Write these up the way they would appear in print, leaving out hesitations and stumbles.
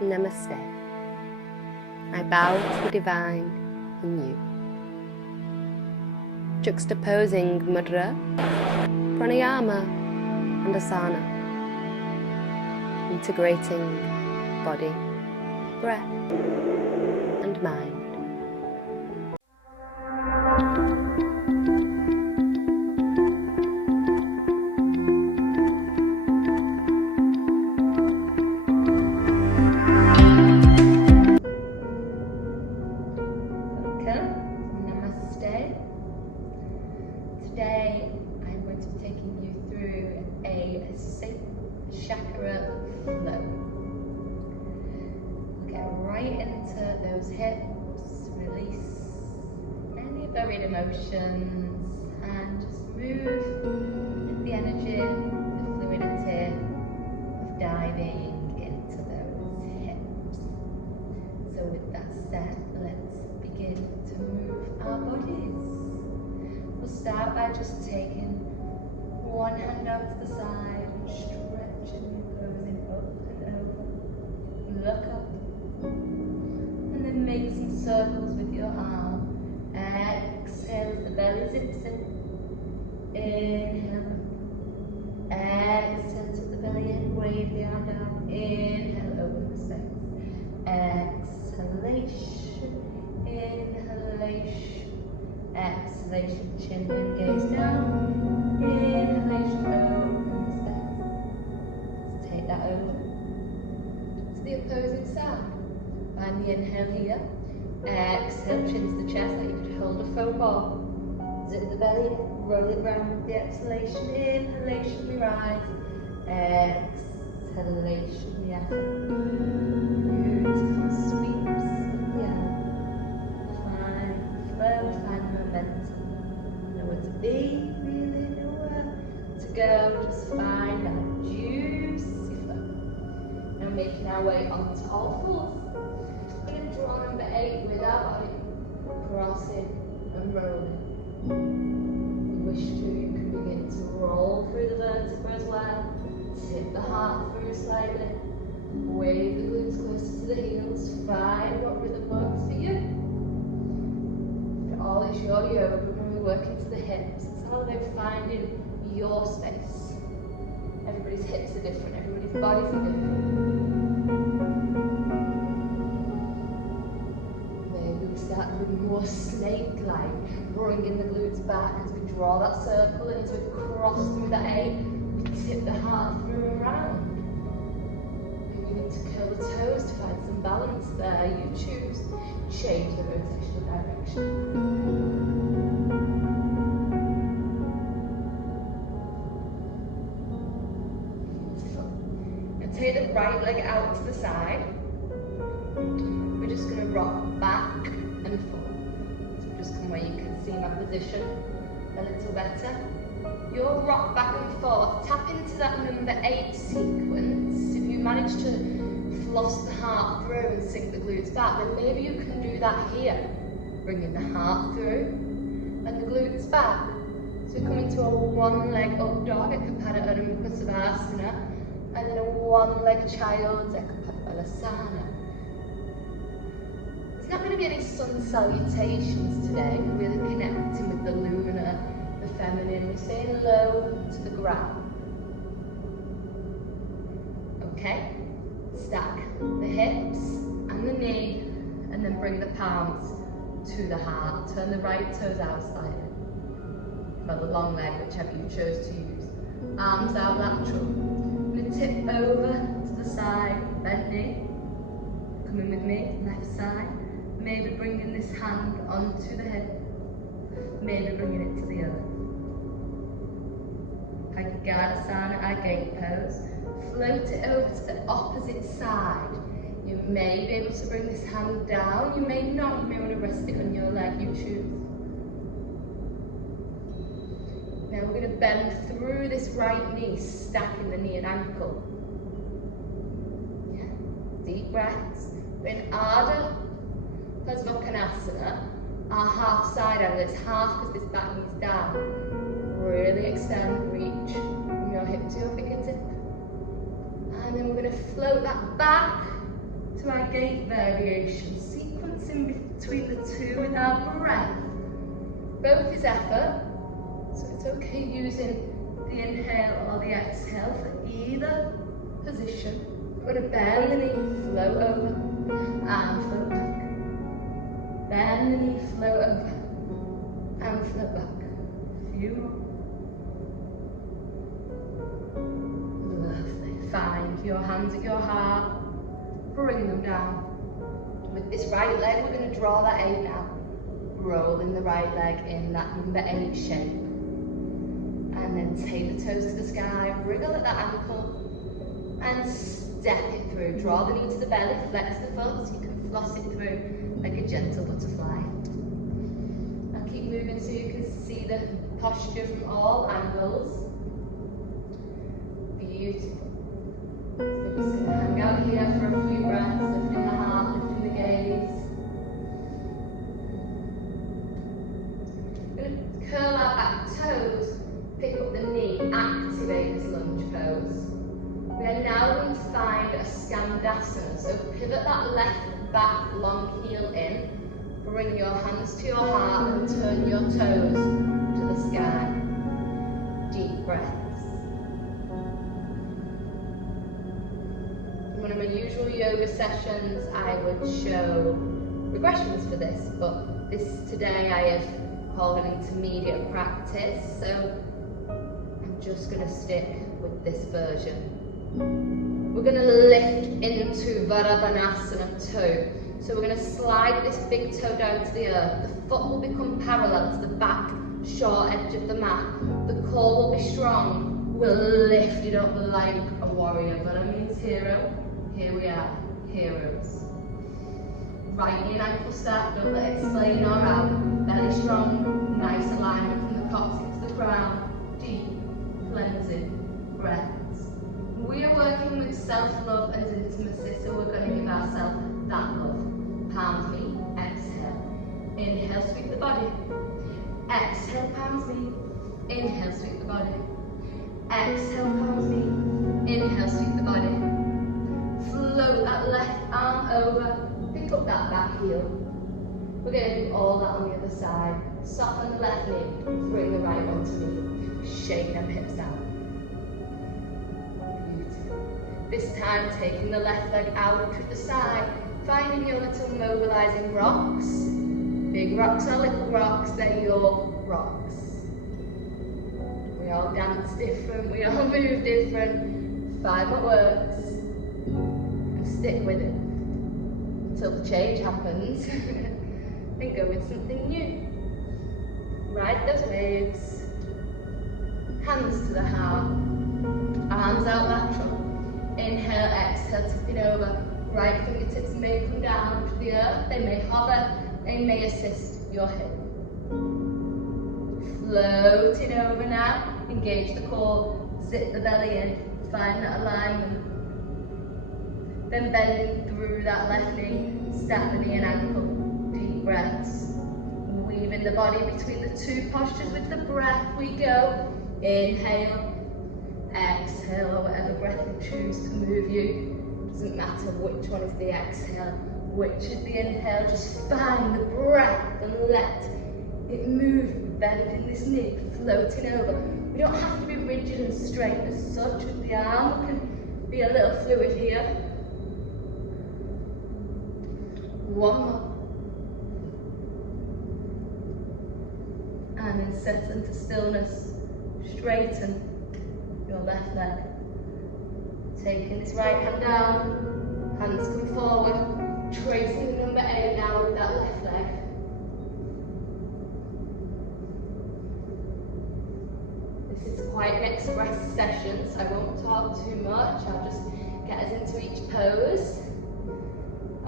Namaste. I bow to the divine in you. Juxtaposing mudra, pranayama and asana. Integrating body, breath and mind. Namaste. Today I'm going to be taking you through a chakra flow. We'll get right into those hips, release any buried emotions and just move with the energy, the fluidity of diving into those hips. So with that said, let's begin to move our bodies. We'll start by just taking one hand out to the side and stretching and posing up and over. Look up. And then make some circles with your arm. Exhale as the belly zips in. Inhale. Exhale to the belly in. Wave the arm down. Inhale, open the space. Exhalation. Inhalation. Exhalation, chin in, gaze down. Inhalation, open the space. Let's take that over to the opposing side. Find the inhale here. Exhale, chin to the chest like you could hold a foam ball. Zip the belly, roll it round with the exhalation. Inhalation, we rise. Exhalation, yeah. Beautiful sweeps with the air. Find momentum. Nowhere to be, really nowhere to go. Just find that juicy flow. Now making our way onto all fours. We're going to draw number 8 with our body, crossing and rolling. If you wish to, you can begin to roll through the vertebra as well. Tip the heart through slightly. Wave the glutes closer to the heels. Find what rhythm works for you. All is your yoga when we work into the hips. It's all about finding your space. Everybody's hips are different, everybody's bodies are different. Maybe we start with more snake-like, bringing the glutes back as we draw that circle and as we cross through that 8, we tip the heart through and around. Maybe we need to curl the toes to find some balance there. You choose. Change the rotational direction. Now take the right leg out to the side. We're just going to rock back and forth. So just come where you can see my position a little better. You'll rock back and forth. Tap into that number 8 sequence. If you manage to floss the heart through and sink the glutes back, then maybe you can do that here. Bringing the heart through and the glutes back. So we come into a one leg up dog, Ekapada Urdhva Mukha Savasana, and then a one leg child, Ekapada Balasana. There's not going to be any sun salutations today. We're really connecting with the lunar, the feminine. We're staying low to the ground. Okay? Stack the hips and the knee, and then bring the palms to the heart. Turn the right toes out slightly. For the long leg, whichever you chose to use. Arms out lateral. I'm going to tip over to the side, bending. Coming with me, left side. Maybe bringing this hand onto the hip. Maybe bringing it to the other. Pagadasana, our gate pose. Float it over to the opposite side. You may be able to bring this hand down, you may not, you may want to rest it on your leg, you choose. Now we're going to bend through this right knee, stacking the knee and ankle. Yeah. Deep breaths. We're in Ardha Padmakkanasana, our half side angle. It's half because this back knee's down. Really extend, reach from your hip to your fingertip. And then we're going to float that back to our gait variation, sequencing between the two with our breath. Both is effort, so it's okay using the inhale or the exhale for either position. We're going to bend the knee, float over, and float back. Bend the knee, float over, and float back. A few more. Lovely. Find your hands at your heart. Bring them down. With this right leg, we're going to draw that 8 now. Rolling the right leg in that number 8 shape. And then take the toes to the sky, wriggle at that ankle, and step it through. Draw the knee to the belly, flex the foot so you can floss it through like a gentle butterfly. And keep moving so you can see the posture from all angles. Beautiful. So we're just going to hang out here for a few breaths, lifting the heart, lifting the gaze. We're going to curl our back toes, pick up the knee, activate this lunge pose. We are now going to find a skandasana, so pivot that left back long heel in, bring your hands to your heart and turn your toes to the sky. Deep breaths. In one of my usual yoga sessions I would show regressions for this, but today I have called an intermediate practice, so I'm just going to stick with this version. We're going to lift into Varavanasana 2. So we're going to slide this big toe down to the earth. The foot will become parallel to the back short edge of the mat. The core will be strong. We'll lift it up like a warrior. Vara means hero. Here we are, heroes. Right knee and ankle stack, don't let it slay nor out. Belly strong, nice alignment from the coccyx to the crown. Deep, cleansing breaths. We are working with self-love and intimacy, so we're going to give ourselves that love. Palms me, exhale. Inhale, sweep the body. Exhale, palms me. Inhale, sweep the body. Exhale, palms me. Inhale, sweep the body. Float that left arm over. Pick up that back heel. We're going to do all that on the other side. Soften the left knee. Bring the right one to me. Shake them hips down. This time, taking the left leg out to the side, finding your little mobilizing rocks. Big rocks or little rocks, they're your rocks. We all dance different, we all move different. Find what works and stick with it until the change happens. And go with something new. Ride those waves. Hands to the heart. Arms out lateral. Inhale, exhale, tipping over. Right fingertips may come down to the earth. They may hover. They may assist your hip. Floating over now. Engage the core. Zip the belly in. Find that alignment. Then bending through that left knee. Stack the knee and ankle. Deep breaths. Weaving the body between the two postures with the breath. We go. Inhale. Exhale, or whatever breath you choose to move you. Doesn't matter which one is the exhale, which is the inhale. Just find the breath and let it move. Bending this knee, floating over. We don't have to be rigid and straight as such with the arm. We can be a little fluid here. One more. And then settle into stillness. Straighten your left leg. Taking this right hand down, hands come forward, tracing the number 8 now with that left leg. This is quite an express session, so I won't talk too much, I'll just get us into each pose.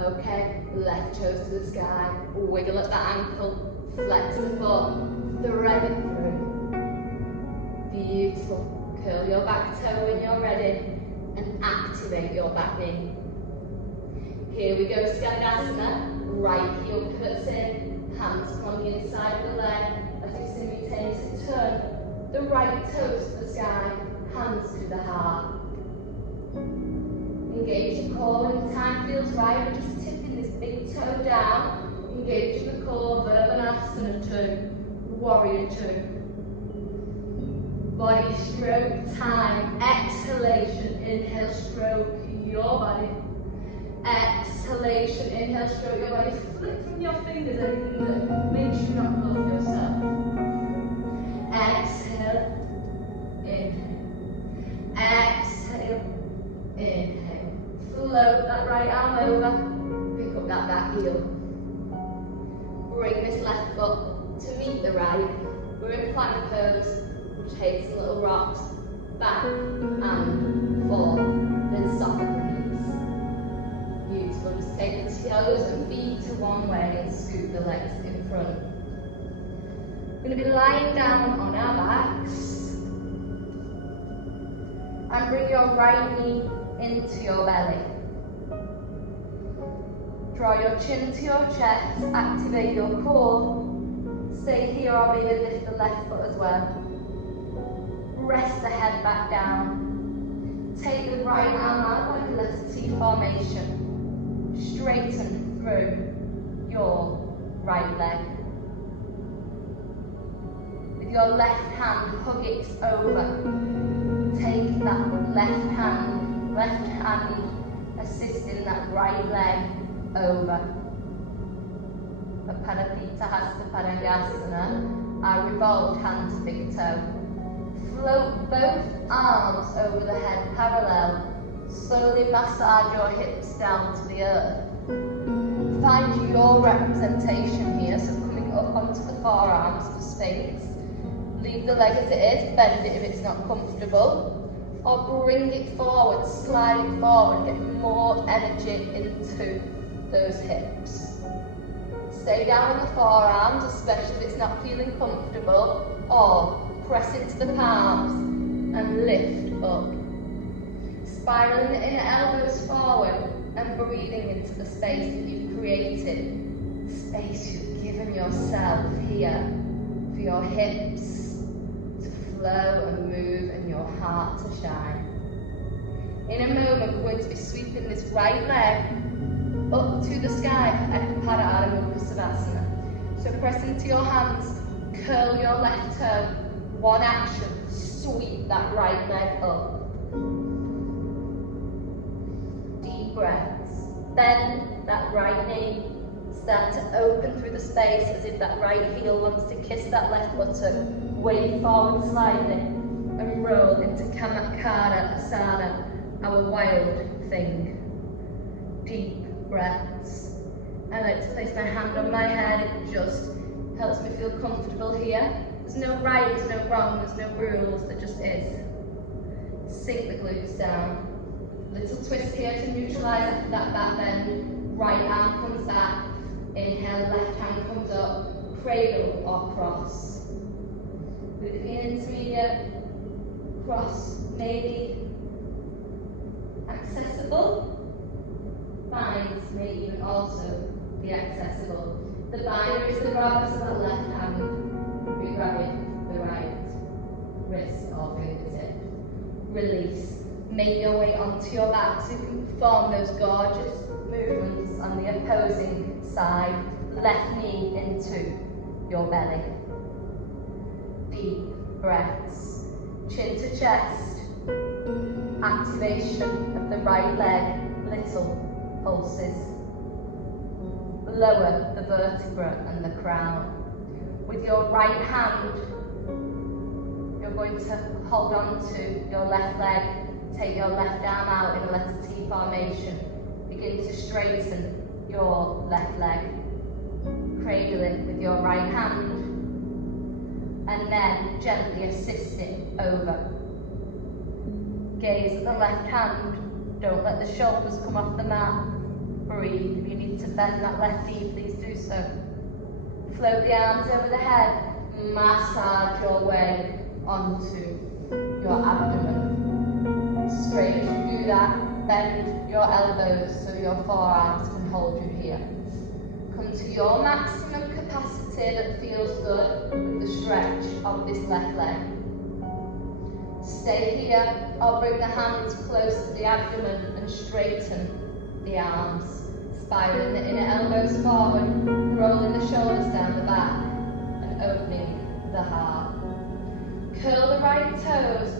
Okay, left toes to the sky, wiggle at that ankle, flex the foot, thread it through. Beautiful. Curl your back toe when you're ready and activate your back knee. Here we go, Skandasana. Right heel cuts in, hands come on the inside of the leg as you simultaneously turn the right toes to the sky, hands to the heart. Engage the core when the time feels feels right, we're just tipping this big toe down, engaging the core, Virabhanasana 2, Warrior 2. Body stroke time, exhalation, inhale, stroke your body. Exhalation, inhale, stroke your body. Flip from your fingers anything that makes you not love yourself. Exhale, inhale. Exhale, inhale. Float that right arm over, pick up that back heel. Bring this left foot to meet the right. We're in plank pose, which takes some little rocks back and forth, then soften the knees. Beautiful, just take the toes and feet to one way and scoop the legs in front. We're going to be lying down on our backs and bring your right knee into your belly. Draw your chin to your chest, activate your core. Stay here or maybe lift the left foot as well. Rest the head back down. Take the right arm out like a letter T formation. Straighten through your right leg. With your left hand, hug it over. Take that left hand assisting that right leg over. The Parapita Hasta Parangasana, our revolved hand to big toe. Float both arms over the head parallel. Slowly massage your hips down to the earth. Find your representation here, so coming up onto the forearms for space. Leave the leg as it is, bend it if it's not comfortable. Or bring it forward, slide it forward, get more energy into those hips. Stay down on the forearms, especially if it's not feeling comfortable, or press into the palms and lift up. Spiraling the inner elbows forward and breathing into the space that you've created. Space you've given yourself here for your hips to flow and move and your heart to shine. In a moment, we're going to be sweeping this right leg up to the sky for Ekapada Ardha Mukha Savasana. So press into your hands, curl your left toe, one action, sweep that right leg up. Deep breaths. Bend that right knee. Start to open through the space as if that right heel wants to kiss that left buttock. Wave forward slightly and roll into Kamakara Asana, our wild thing. Deep breaths. I like to place my hand on my head. It just helps me feel comfortable here. There's no right, there's no wrong, there's no rules, there just is. Sink the glutes down. Little twist here to neutralise after that back bend. Right arm comes back. Inhale, left hand comes up. Cradle or cross. With it being intermediate, cross maybe accessible. Binds may even also be accessible. The binder is the rubber, so that left hand will be grabbing the right wrist or fingertip. Release. Make your way onto your back so you can perform those gorgeous movements on the opposing side. Left knee into your belly. Deep breaths. Chin to chest. Activation of the right leg. Little pulses. Lower the vertebra and the crown. With your right hand, you're going to hold on to your left leg. Take your left arm out in a letter T formation. Begin to straighten your left leg. Cradle it with your right hand. And then gently assist it over. Gaze at the left hand. Don't let the shoulders come off the mat. Breathe. If you need to bend that left knee, please do so. Float the arms over the head. Massage your way onto your abdomen. Straight as you do that, bend your elbows so your forearms can hold you here. Come to your maximum capacity that feels good with the stretch of this left leg. Stay here or bring the hands close to the abdomen and straighten the arms, spiraling the inner elbows forward, rolling the shoulders down the back, and opening the heart. Curl the right toes,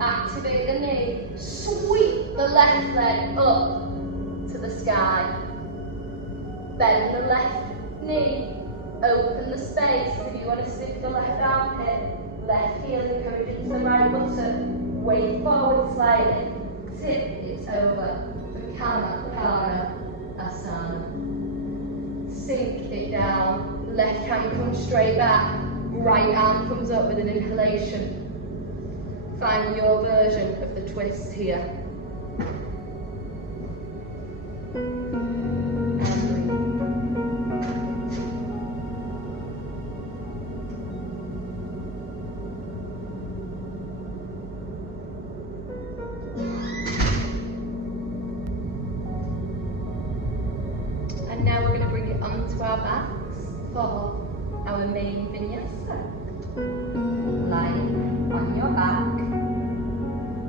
activate the knee, sweep the left leg up to the sky. Bend the left knee, open the space. If you want to stick the left armpit, left heel encourage into the right buttock, weight forward slightly, tip it over for Kanakana Asana. Sink it down, left hand comes straight back, right arm comes up with an inhalation. Find your version of the twist here. And now we're going to bring it onto our backs for our main vinyasa. Lying on your back.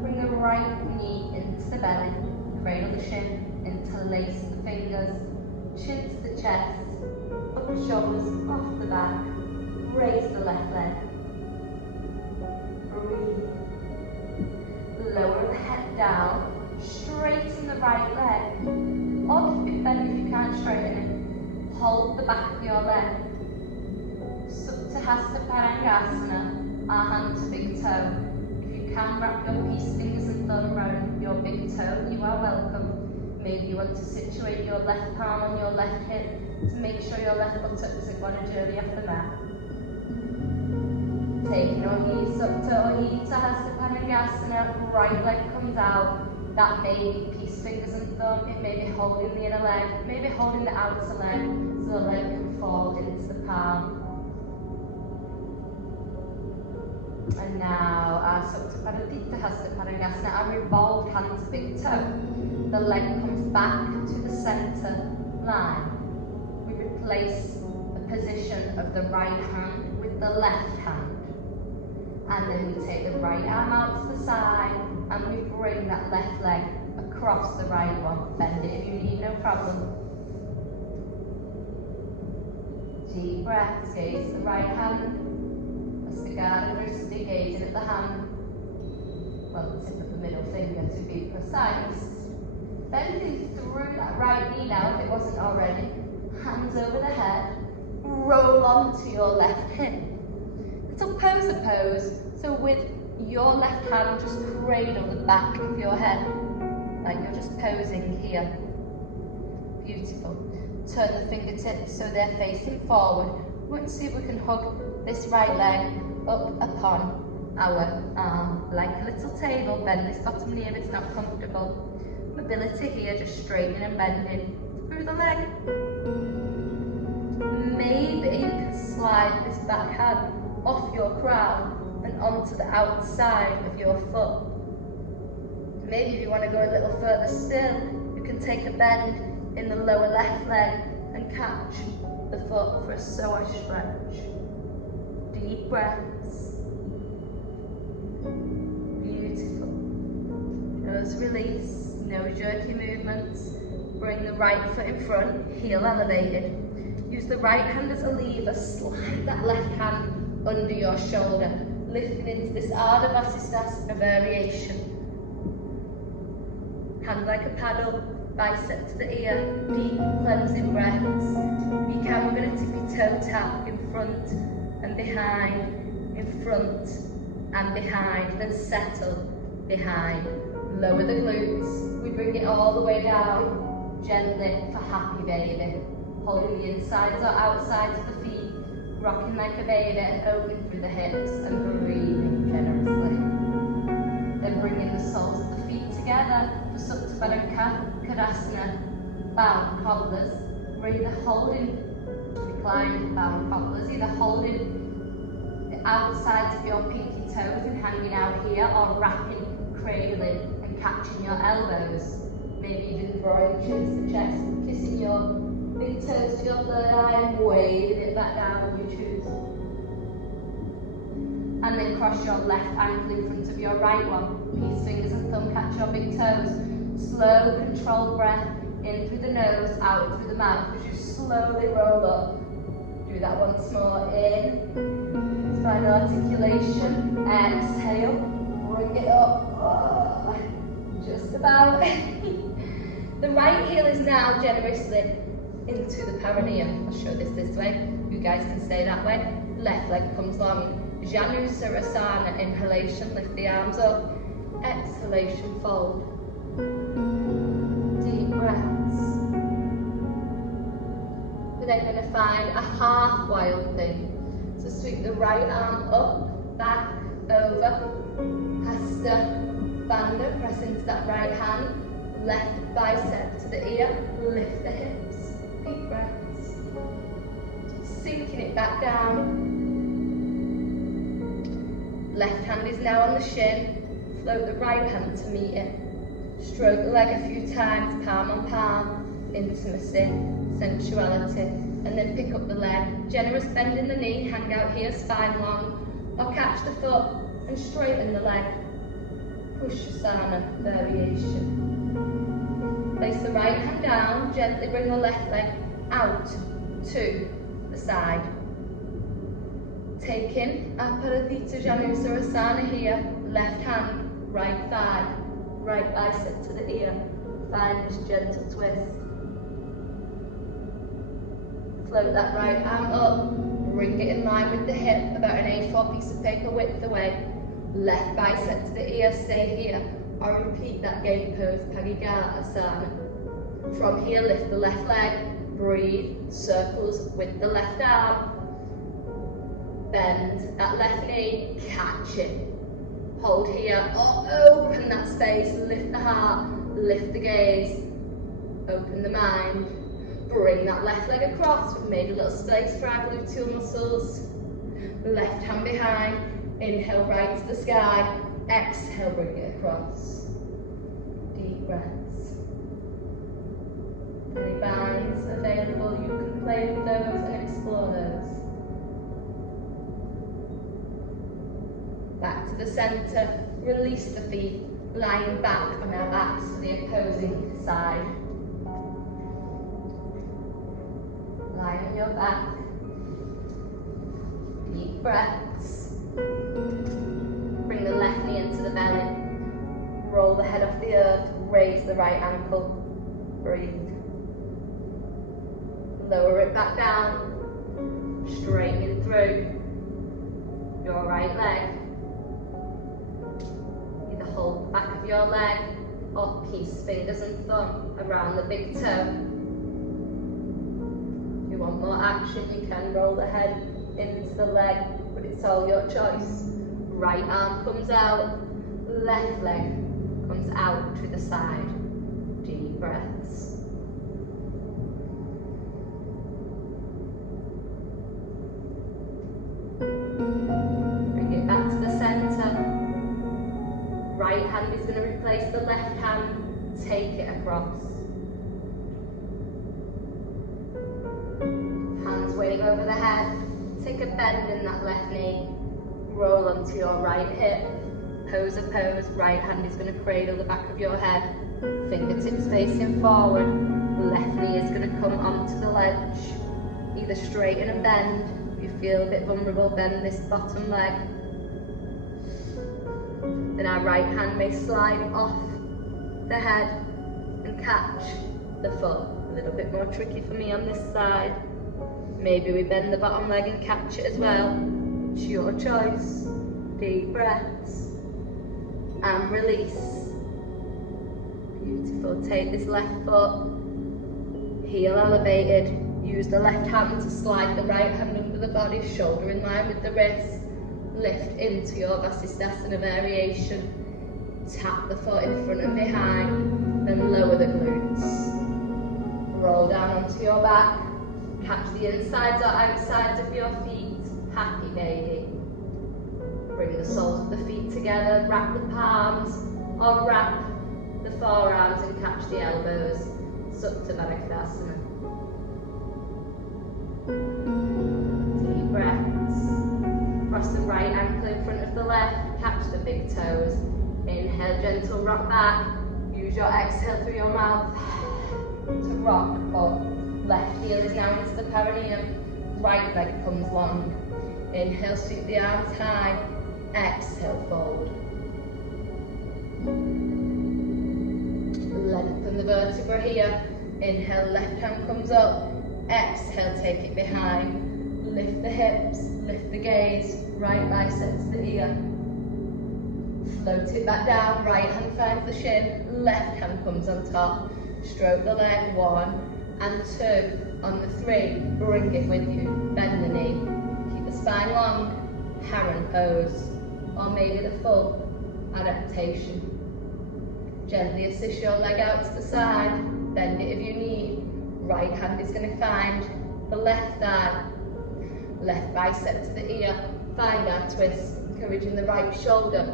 Bring the right knee into the belly, cradle the shin, interlace the fingers, chin to the chest, up the shoulders, off the back, raise the left leg. Breathe. Lower the head down, straighten the right leg, or keep it bent if you can't straighten it. Hold the back of your leg. Supta Parangasana, our hand to big toe. If you can wrap your peace fingers and thumb around your big toe, you are welcome. Maybe you want to situate your left palm on your left hip to make sure your left buttock isn't going to journey off the mat. Take your knees up to Utthasta Parangasana, right leg comes out. That may be peace fingers and thumb, it may be holding the inner leg, it may be holding the outer leg, so the leg can fall into the palm. And now our Supta Parangasana, our revolved hand to big toe. The leg comes back to the centre line. We replace the position of the right hand with the left hand. And then we take the right arm out to the side and we bring that left leg across the right one. Bend it if you need, no problem. Deep breath, gaze the right hand. Astigata Vristi, gazing at the hand. Well, the tip of the middle finger to be precise. Bending through that right knee now if it wasn't already. Hands over the head. Roll onto your left hip. It's opposer pose, so with your left hand just cradle the back of your head, like you're just posing here. Beautiful. Turn the fingertips so they're facing forward. Let's see if we can hug this right leg up upon our arm, like a little table. Bend this bottom knee if it's not comfortable. Mobility here, just straightening and bending through the leg. Maybe you can slide this back hand off your crown and onto the outside of your foot. Maybe if you want to go a little further still, you can take a bend in the lower left leg and catch the foot for a psoas stretch. Deep breaths. Beautiful. Nose release, no jerky movements. Bring the right foot in front, heel elevated. Use the right hand as a lever, slide that left hand under your shoulder, lifting into this Ardha Vasisthasana variation. Hand like a paddle, bicep to the ear, deep cleansing breaths. If you can, we're going to tippy toe tap in front and behind, in front and behind, then settle behind. Lower the glutes, we bring it all the way down, gently for happy baby. Holding the insides or outsides of the feet, rocking like a baby and open through the hips and breathing generously. Then bringing the soles of the feet together for Supta Parangasana, bound cobblers. We're either holding, reclined bound cobblers, either holding the outsides of your pinky toes and hanging out here, or wrapping, cradling and catching your elbows. Maybe even drawing chin to the chest, kissing your big toes to your third eye and waving it back down when you choose. And then cross your left ankle in front of your right one. Peace fingers and thumb catch your big toes. Slow, controlled breath In through the nose, out through the mouth as you slowly roll up. Do that once more. In, spinal articulation. Exhale, bring it up. Oh, just about. The right heel is now generously into the perineum. I'll show this way. You guys can stay that way. Left leg comes long. Janu Sarasana, inhalation, lift the arms up. Exhalation, fold. Deep breaths. We're then going to find a half wild thing. So sweep the right arm up, back, over. Hasta Bandha, press into that right hand. Left bicep to the ear, lift the hips. Deep breaths. Sinking it back down. Left hand is now on the shin. Float the right hand to meet it. Stroke the leg a few times, palm on palm. Intimacy, sensuality. And then pick up the leg. Generous bend in the knee, hang out here, spine long. Or catch the foot and straighten the leg. Pushasana variation. Place the right hand down, gently bring the left leg out to the side. Take in Aparadita Janu Sarasana here, left hand, right thigh, right bicep to the ear. Find this gentle twist. Float that right arm up, bring it in line with the hip, about an A4 piece of paper width away. Left bicep to the ear, stay here. Or repeat that gate pose, Parigarhasana. From here, lift the left leg, breathe, circles with the left arm. Bend that left knee, catch it. Hold here, or open that space, lift the heart, lift the gaze. Open the mind. Bring that left leg across, we've made a little space for our gluteal muscles. Left hand behind, inhale right to the sky. Exhale, bring it across. Deep breaths. Any binds available, you can play with those and explore those. Back to the centre, release the feet, lying back on our backs to the opposing side. Lie on your back. Deep breaths. Bring the left knee into the belly. Roll the head off the earth. Raise the right ankle. Breathe. Lower it back down. Straightening through your right leg. Either hold the back of your leg or piece fingers and thumb around the big toe. If you want more action, you can roll the head into the leg, but it's all your choice. Right arm comes out, left leg comes out to the side. Deep breaths. Bring it back to the centre. Right hand is going to replace the left hand. Take it across. Hands weighing over the head. Take a bend in that left knee. Roll onto your right hip. Pose a pose. Right hand is going to cradle the back of your head. Fingertips facing forward. Left knee is going to come onto the ledge. Either straighten and bend. If you feel a bit vulnerable, bend this bottom leg. Then our right hand may slide off the head and catch the foot. A little bit more tricky for me on this side. Maybe we bend the bottom leg and catch it as well. It's your choice. Deep breaths. And release. Beautiful. Take this left foot. Heel elevated. Use the left hand to slide the right hand under the body. Shoulder in line with the wrist. Lift into your Vasisthasana variation. Tap the foot in front and behind. Then lower the glutes. Roll down onto your back. Catch the insides or outsides of your feet. Happy baby. Bring the soles of the feet together. Wrap the palms or wrap the forearms and catch the elbows. Supta Baddha Konasana. Deep breaths. Cross the right ankle in front of the left. Catch the big toes. Inhale, gentle rock back. Use your exhale through your mouth. to rock up. Left heel is now into the perineum. Right leg comes long. Inhale, sweep the arms high. Exhale, fold. Lengthen the vertebra here. Inhale, left hand comes up. Exhale, take it behind. Lift the hips, lift the gaze. Right bicep to the ear. Float it back down. Right hand finds the shin. Left hand comes on top. Stroke the leg. 1 and 2. On the 3, bring it with you. Bend the knee. Keep the spine long. Heron pose. Or maybe the full adaptation. Gently assist your leg out to the side. Bend it if you need. Right hand is going to find the left thigh. Left bicep to the ear. Find our twist. Encouraging the right shoulder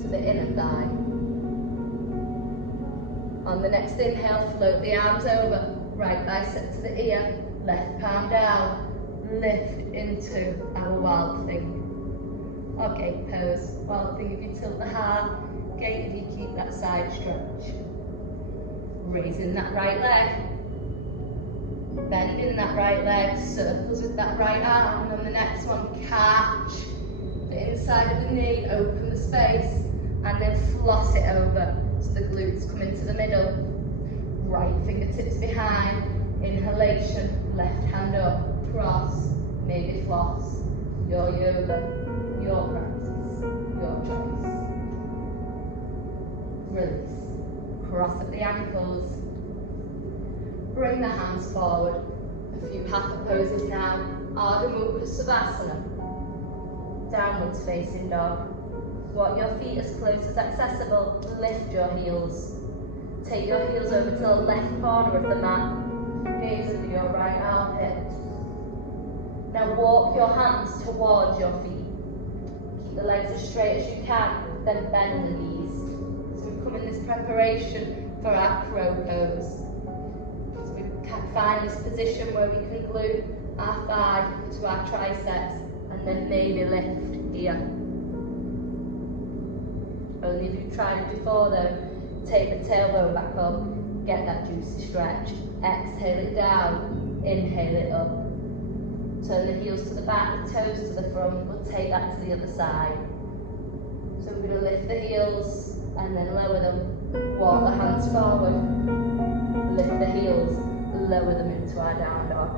to the inner thigh. On the next inhale, float the arms over. Right bicep to the ear. Left palm down. Lift into our wild thing. Or gate pose. Wild thing if you tilt the heart. Gate if you keep that side stretch. Raising that right leg. Bending that right leg. Circles with that right arm. And on the next one, catch the inside of the knee. Open the space. And then floss it over. So the glutes come into the middle. Right fingertips behind. Inhalation. Left hand up. Cross. Maybe floss. Your yoga. Your practice. Your choice. Release. Cross at the ankles. Bring the hands forward. A few hatha poses now. Ardha Mukha Savasana. Downwards facing dog. Walk your feet as close as accessible. Lift your heels. Take your heels over to the left corner of the mat. Gaze over your right armpit. Now walk your hands towards your feet. Keep the legs as straight as you can. Then bend the knees. So we come in this preparation for our crow pose. So we can find this position where we can glue our thigh to our triceps and then maybe lift here. Only if you've tried it before though, take the tailbone back up, get that juicy stretch. Exhale it down, inhale it up. Turn the heels to the back, the toes to the front, we'll take that to the other side. So we're going to lift the heels and then lower them. Walk the hands forward. Lift the heels, lower them into our down dog.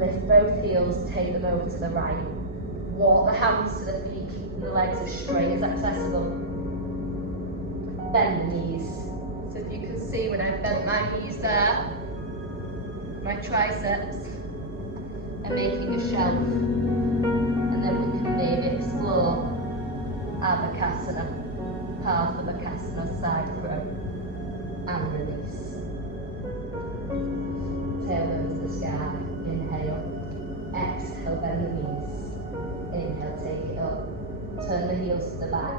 Lift both heels, take them over to the right. Walk the hands to the feet, keeping the legs as straight as accessible. Bend the knees. So if you can see when I bent my knees there, my triceps are making a shelf. And then we can maybe explore Abhakasana, Parthabhakasana, side throw, and release. Tailbone to the sky, inhale. Exhale, bend the knees. Inhale, take it up. Turn the heels to the back.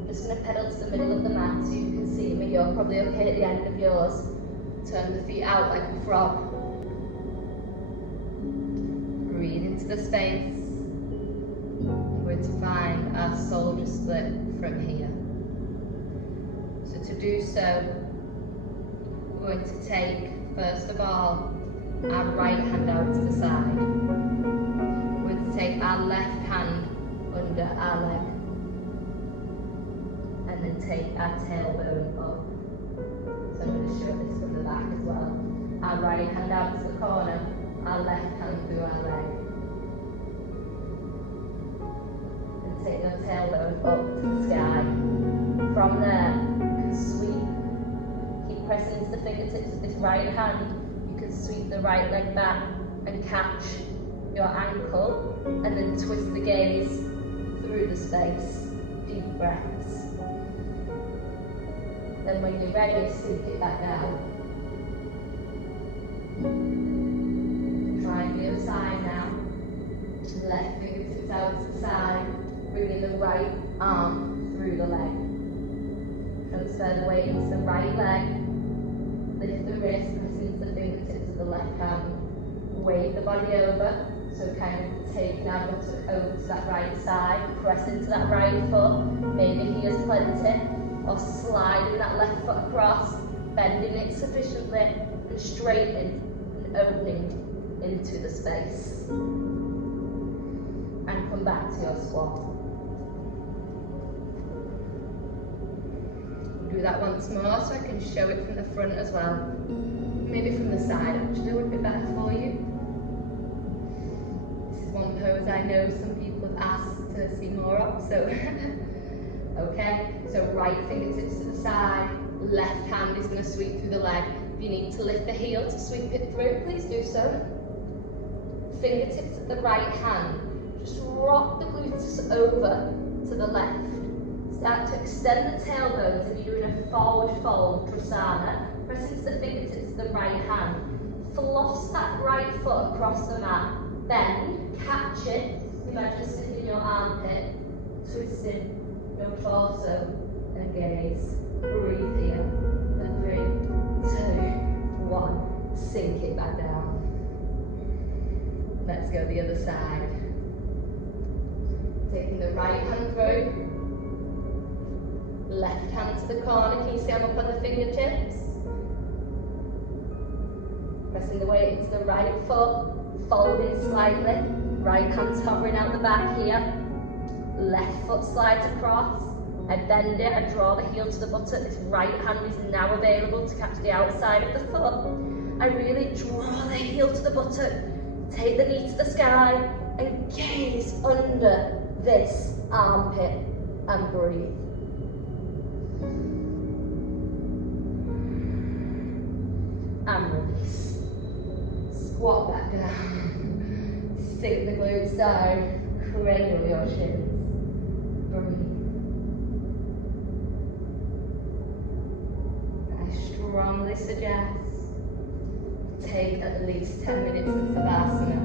I'm just going to pedal to the middle of the mat so you can see me. You're probably okay at the end of yours. Turn the feet out like a frog. Breathe into the space. We're going to find our shoulder split from here. So to do so, we're going to take, first of all, our right hand out to the side. We're going to take our left hand under our leg. And then take our tailbone up. So I'm going to show this from the back as well. Our right hand out to the corner, our left hand through our leg. And take your tailbone up to the sky. From there, you can sweep. Keep pressing into the fingertips of this right hand. You can sweep the right leg back and catch your ankle and then twist the gaze through the space. Deep breaths. Then when you're ready, sink it back down. Try the other side now. Left fingertips out to the side, bringing the right arm through the leg. Transfer the weight into the right leg. Lift the wrist, press into the fingertips of the left hand. Wave the body over, so kind of taking our buttock over to that right side. Press into that right foot, maybe here's plenty. Or sliding that left foot across bending it sufficiently and straightening and opening into the space. And come back to your squat. We'll do that once more so I can show it from the front as well. Maybe from the side actually would be better for you. This is one pose I know some people have asked to see more of, so okay, so right fingertips to the side, left hand is going to sweep through the leg. If you need to lift the heel to sweep it through, please do so. Fingertips at the right hand, just rock the glutes over to the left. Start to extend the tailbones if you're doing a forward fold, Trasana. Press into the fingertips of the right hand. Floss that right foot across the mat. Bend, catch it. Imagine sitting your armpit, twisting your torso and gaze. Breathe here. And 3, 2, 1. Sink it back down. Let's go the other side. Taking the right hand through. Left hand to the corner. Can you see I'm up on the fingertips? Pressing the weight into the right foot, folding slightly. Right hand's hovering out the back here. Left foot slides across. I bend it, I draw the heel to the buttock. This right hand is now available to catch the outside of the foot. I really draw the heel to the buttock. Take the knee to the sky and gaze under this armpit and breathe. And release. Squat back down. Sink the glutes down. Cradle your shins. Breathe. I strongly suggest take at least 10 minutes in Savasana.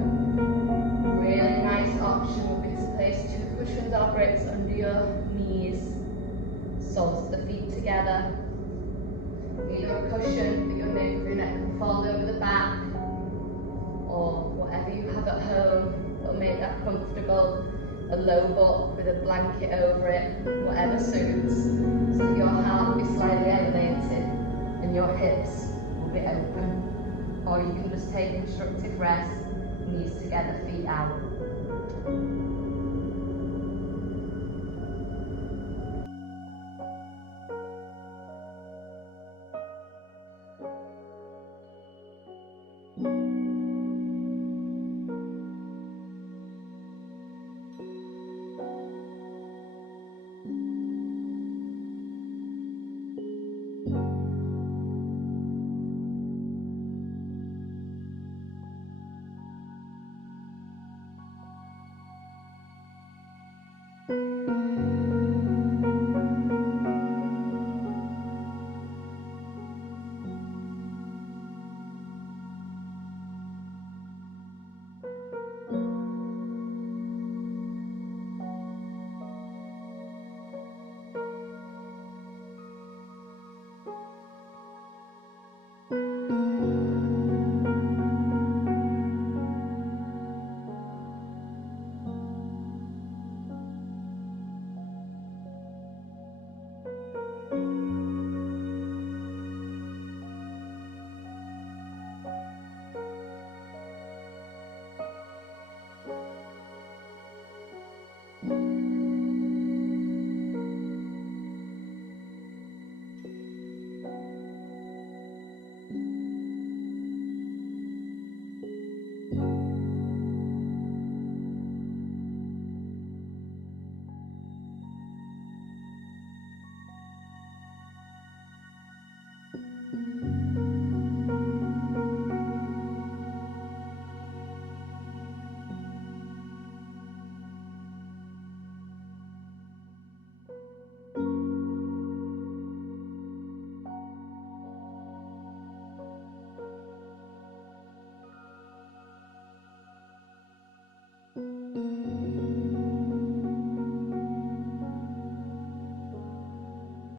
Really nice option would be to place 2 cushions or bricks under your knees. Soles of the feet together. Either a cushion that you'll make for your neck and fold over the back, or whatever you have at home that'll make that comfortable. A low book with a blanket over it, whatever suits, so that your heart will be slightly elevated and your hips will be open. Or you can just take constructive rest, knees together, feet out.